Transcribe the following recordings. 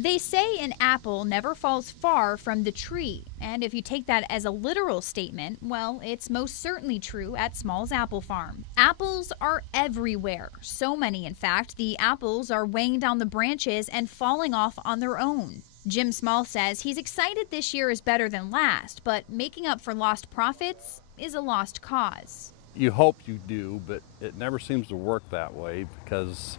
They say an apple never falls far from the tree, and if you take that as a literal statement, well, it's most certainly true at Small's Apple Farm. Apples are everywhere, so many in fact, the apples are weighing down the branches and falling off on their own. Jim Small says he's excited this year is better than last, but making up for lost profits is a lost cause. You hope you do, but it never seems to work that way, because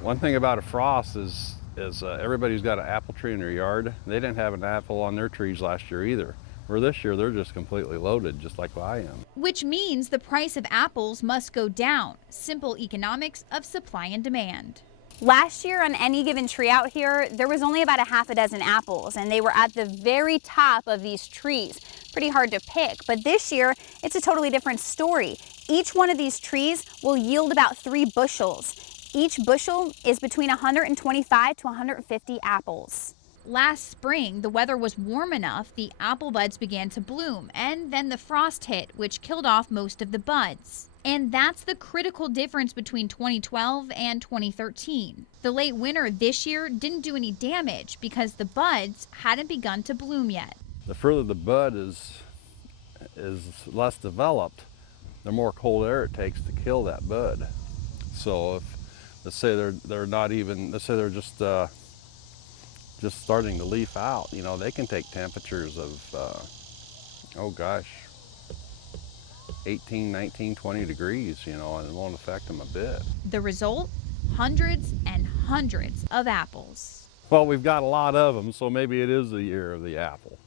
one thing about a frost is everybody who's got an apple tree in their yard, they didn't have an apple on their trees last year either. Where this year they're just completely loaded, just like I am. Which means the price of apples must go down. Simple economics of supply and demand. Last year on any given tree out here, there was only about a half a dozen apples, and they were at the very top of these trees. Pretty hard to pick, but this year it's a totally different story. Each one of these trees will yield about 3 bushels. Each bushel is between 125 to 150 apples. Last spring, the weather was warm enough, the apple buds began to bloom, and then the frost hit, which killed off most of the buds. And that's the critical difference between 2012 and 2013. The late winter this year didn't do any damage because the buds hadn't begun to bloom yet. The further the bud is less developed, the more cold air it takes to kill that bud. So if, let's say they're not even, let's say they're just starting to leaf out, you know, they can take temperatures of, oh gosh, 18, 19, 20 degrees, you know, and it won't affect them a bit. The result? Hundreds and hundreds of apples. Well, we've got a lot of them, so maybe it is the year of the apple.